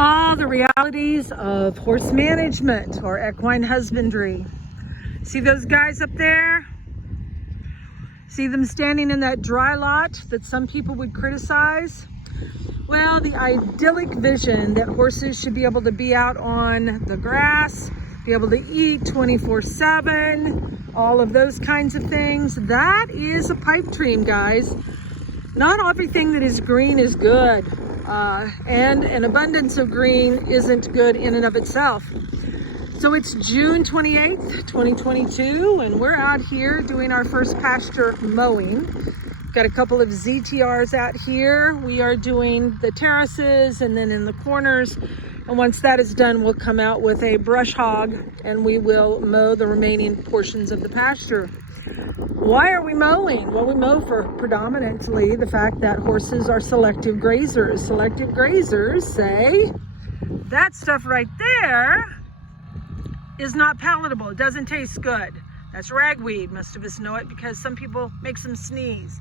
The realities of horse management or equine husbandry. See those guys up there? See them standing in that dry lot that some people would criticize? Well, the idyllic vision that horses should be able to be out on the grass, be able to eat 24/7, all of those kinds of things, that is a pipe dream, guys. Not everything that is green is good. And an abundance of green isn't good in and of itself. So it's June 28th, 2022, and we're out here doing our first pasture mowing. Got a couple of ZTRs out here. We are doing the terraces and then in the corners. And once that is done, we'll come out with a brush hog and we will mow the remaining portions of the pasture. Why are we mowing? Well, we mow for predominantly the fact that horses are selective grazers. Selective grazers say that stuff right there is not palatable. It doesn't taste good. That's ragweed. Most of us know it because some people make them sneeze.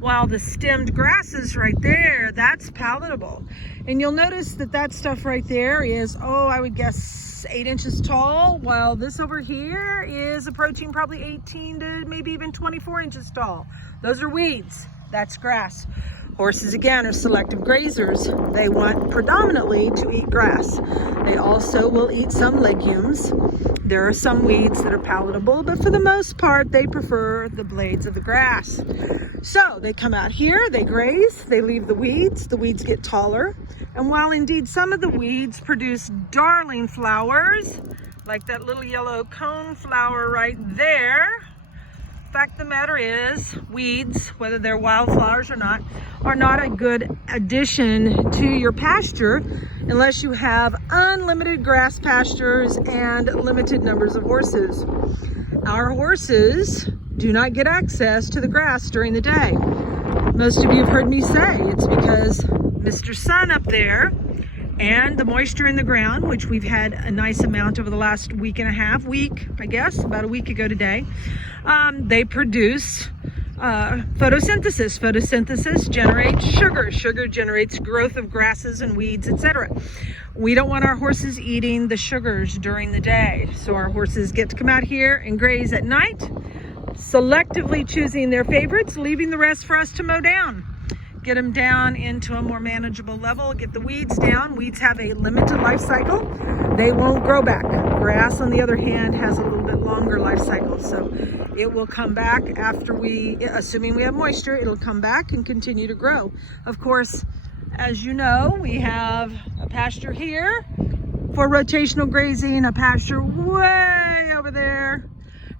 While the stemmed grasses right there, that's palatable. And you'll notice that that stuff right there is, I would guess 8 inches tall, while this over here is approaching probably 18 to maybe even 24 inches tall. Those are weeds. That's grass. Horses, again, are selective grazers. They want predominantly to eat grass. They also will eat some legumes. There are some weeds that are palatable, but for the most part, they prefer the blades of the grass. So they come out here, they graze, they leave the weeds get taller. And while indeed some of the weeds produce darling flowers, like that little yellow cone flower right there, fact of the matter is, weeds, whether they're wildflowers or not, are not a good addition to your pasture unless you have unlimited grass pastures and limited numbers of horses. Our horses do not get access to the grass during the day. Most of you have heard me say it's because Mr. Sun up there and the moisture in the ground, which we've had a nice amount over the last week, I guess, about a week ago today, they produce photosynthesis. Photosynthesis generates sugar. Sugar generates growth of grasses and weeds, etc. We don't want our horses eating the sugars during the day. So our horses get to come out here and graze at night, selectively choosing their favorites, leaving the rest for us to mow down. Get them down into a more manageable level, get the weeds down. Weeds have a limited life cycle. They won't grow back. Grass, on the other hand, has a little bit longer life cycle. So it will come back after assuming we have moisture, it'll come back and continue to grow. Of course, as you know, we have a pasture here for rotational grazing, a pasture way over there,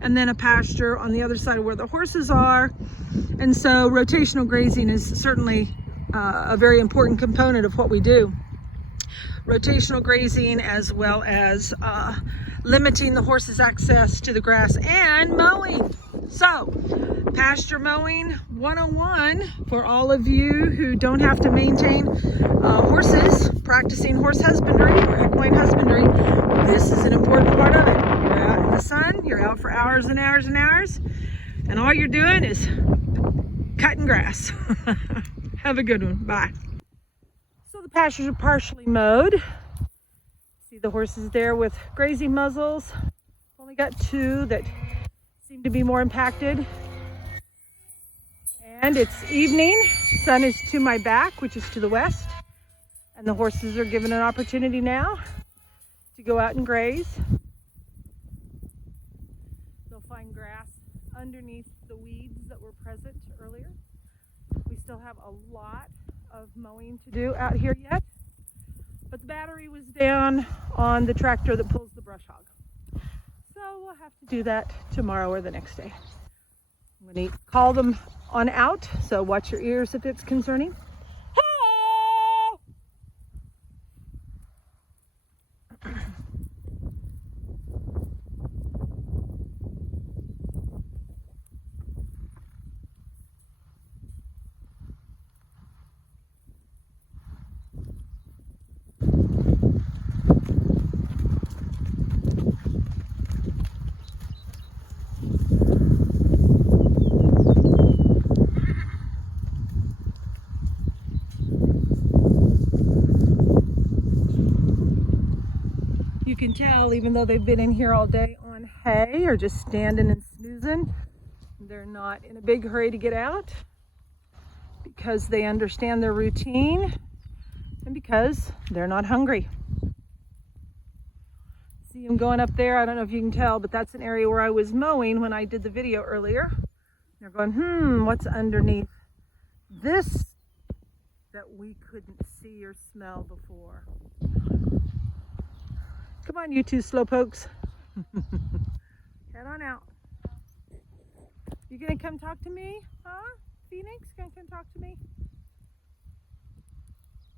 and then a pasture on the other side of where the horses are. And so rotational grazing is certainly a very important component of what we do. Rotational grazing, as well as limiting the horses' access to the grass, and mowing. So, pasture mowing 101 for all of you who don't have to maintain horses, practicing horse husbandry or equine husbandry. This is an important part of it. You're out in the sun, you're out for hours and hours and hours, and all you're doing is cutting grass. Have a good one. Bye. So the pastures are partially mowed. See the horses there with grazing muzzles. Only got 2 that seem to be more impacted. And it's evening. Sun is to my back, which is to the west. And the horses are given an opportunity now to go out and graze. They'll find grass underneath the weeds that were present earlier. We still have a lot of mowing to do out here yet, but the battery was down on the tractor that pulls the brush hog. So we'll have to do that tomorrow or the next day. I'm going to call them on out, so watch your ears if it's concerning. can tell, even though they've been in here all day on hay or just standing and snoozing, they're not in a big hurry to get out because they understand their routine and because they're not hungry. See them going up there. I don't know if you can tell, but that's an area where I was mowing when I did the video earlier. They're going, what's underneath this that we couldn't see or smell before? Come on, you two slowpokes. Head on out. You gonna come talk to me? Huh? Phoenix, gonna come talk to me?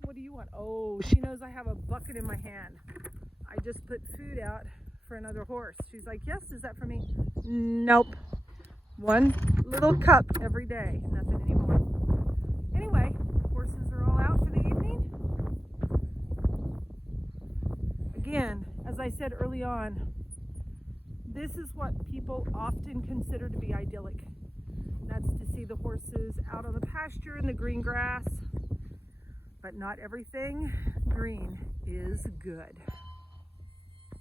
What do you want? Oh, she knows I have a bucket in my hand. I just put food out for another horse. She's like, yes, is that for me? Nope. One little cup every day, nothing anymore. Anyway, horses are all out for the evening. Again, as I said early on, this is what people often consider to be idyllic. That's to see the horses out on the pasture in the green grass. But not everything green is good.